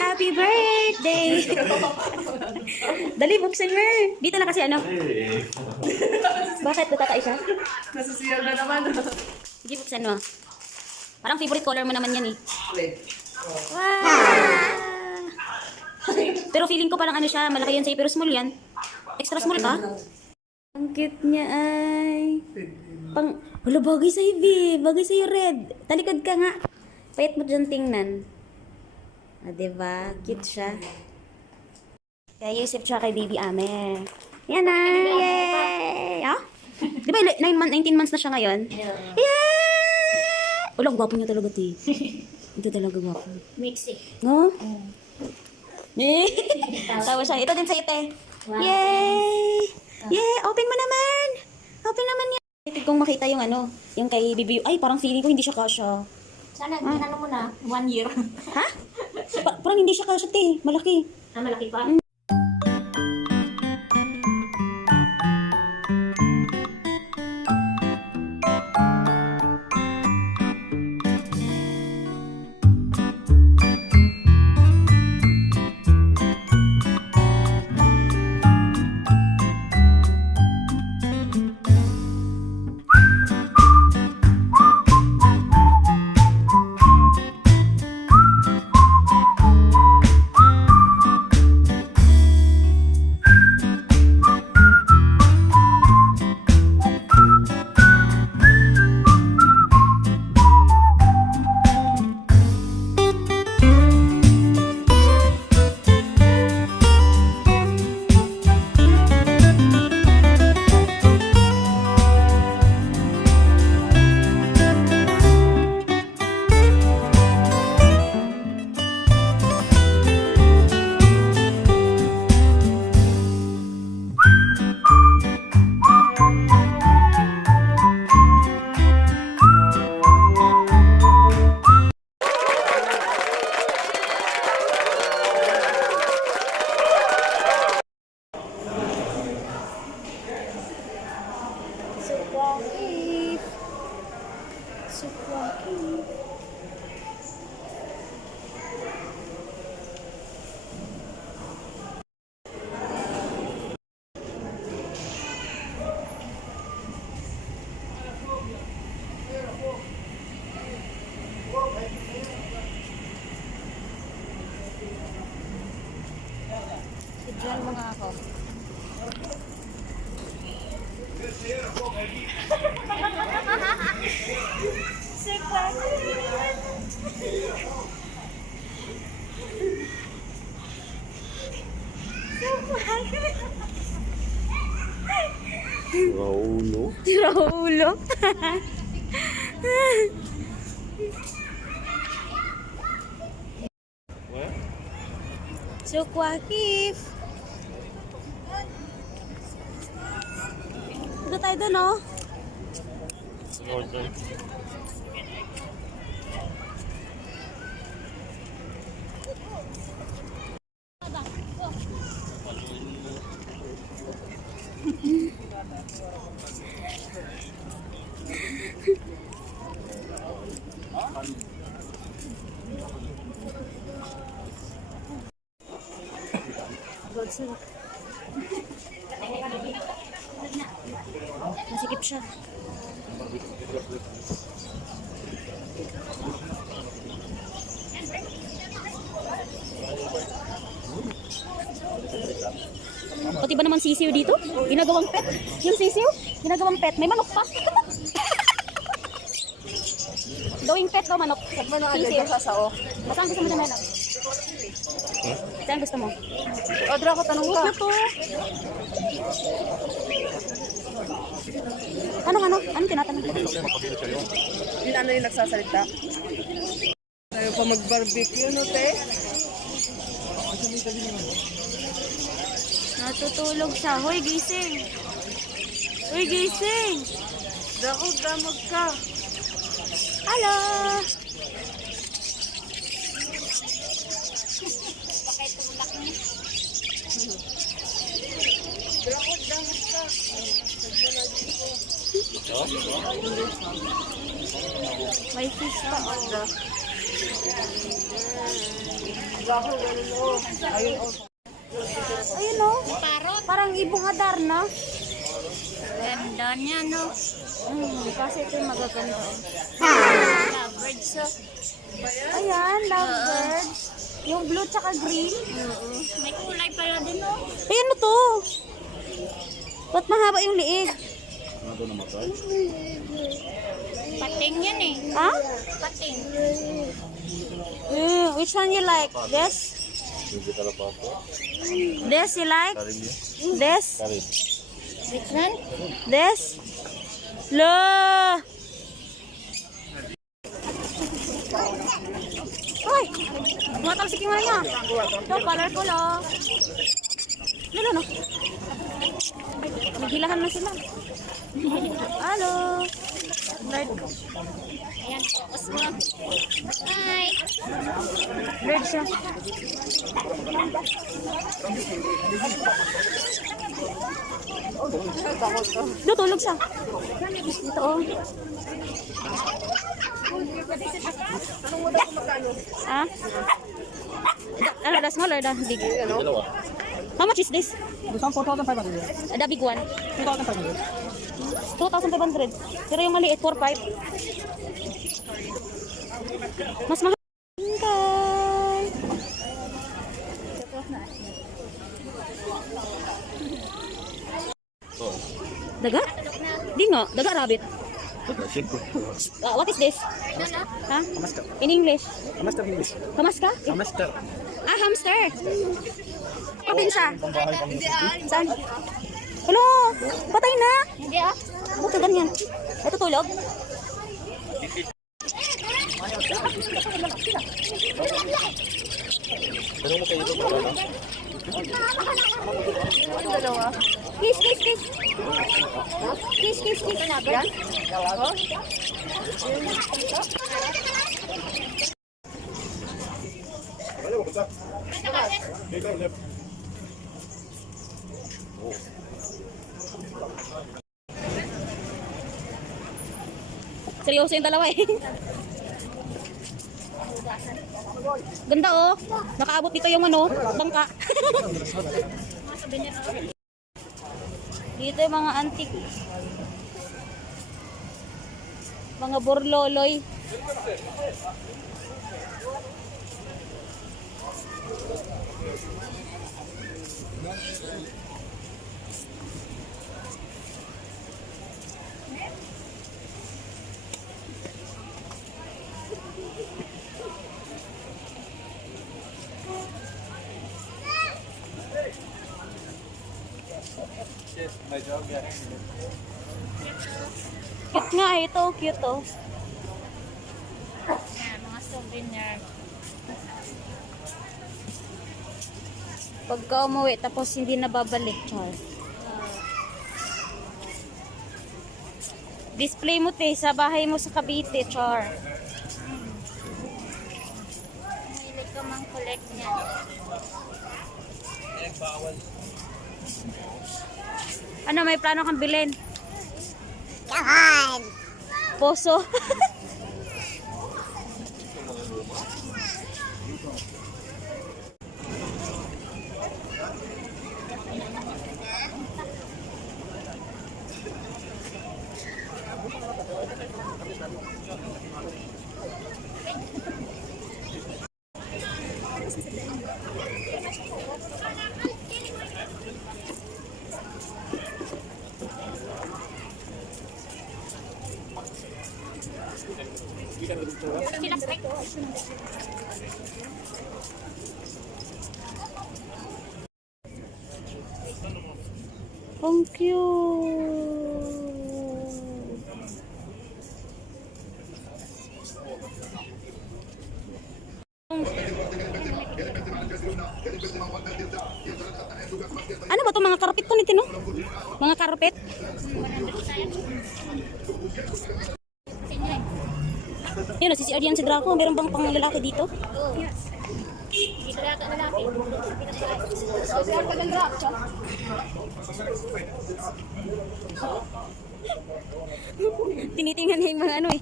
Happy birthday! Dali, buksan mo. Dito na kasi ano. Bakit? Natataisa? Nasisiyal na naman. Sige, buksan mo. Parang favorite color mo naman yan eh. Red. Wow! Pero feeling ko parang ano siya, malaki yan sa'yo pero small yan. Extra small ka? Ang cute niya ay. Wala, bagay sa'yo, B. Bagay sa'yo, red. Talikod ka nga. Payat mo dyan tingnan. Ah, diba? Cute siya. Kay Yusuf siya kay Baby Ame. Yan na! Yay! Ah? Di ba 19 months na siya ngayon? Yeah! Ulang, gwapo niya talaga, ti. Ito talaga gwapo. Mixi. No? Yay! Tawa siya. Ito din sa'yo, te. Wow. Yay! Yay! Open mo naman! Open naman yan. Ito kong makita yung ano, yung kay Bibi. Ay, parang feeling ko hindi siya kasha. Sana, ginano mo na. 1 year. Ha? Parang hindi siya kasha, te. Malaki. Malaki pa. Diyan mga ako. Raulo. Raulo. So, Kwakif. Punta tayo doon, oh. Masikip siya. Pati ba naman sisiw dito? Ginagawang pet? Yung sisiw? Ginagawang pet. May manok pa. Gawing pet daw manok. Sisiw. Saan gusto mo na manok? Saan gusto mo? Odra ko, tanong ka. Anong tinatanong? Yung ano yung nagsasalita? Tayo pa mag-barbecue, no, te? Natutulog siya. Hoy, gising! Hoy, gising! Dako, damag ka. Hello! Dako, damag ka. May fish pa. Ayun, oh. Ayun o. Parot. Parang ibong adar na. Ganda niya, no? Kasi ito yung magaganda. Lovebirds, so. Ayan, lovebirds. Yung blue tsaka green. May kulay pala din, no? Ay, ano to? Ba't mahaba yung liig? Pating yan eh. Ha? Pating. Which one you like? This? This you like? This? Which one? This? La! Ay! Matalsik yung ano niya. Ito, colorful oh. Lalo no? Naghilahan na sila. Hello! Bird. Ayan, focus mo. Hi! Bird siya. Tutulog siya. Ito oh. Ah? Ano, the smaller, the big. How much is this? This one 4,500. The big one. 2,500. 2,500. Pero yung maliit, 4,500. Mas mahal. Okay. Daga? Di nga, daga rabbit. What is this? Ha? In English? Hamster English. Kamaska? Hamster. Ah, hamster. Probinsya. Saan? Hello, patay na. Hindi ah. Buto ganyan. Ito tulog. Kiss, kiss, kiss. Kiss, kiss, kiss. Yan? Seryoso yung dalawa eh. Ganda oh. Nakaabot dito yung ano, bangka. Dito yung mga antique. Mga borloloy. Cute nga eh, ito. Cute oh. Yan, mga souvenir. Pagka umuwi tapos hindi na babalik, Char. Display mo te sa bahay mo sa Cavite, Char. Hilig ko mang collect niya. Ano, may plano kang bilhin? Kahan! Poso. Sila strike. Ang cute. Ano ba 'to, mga karpet to ni Tino? Mga karpet? Yun, nasisiad yan si Draco. Meron bang pang lalaki dito? Dito yata lalaki. Tinitingnan niya yung mga ano eh.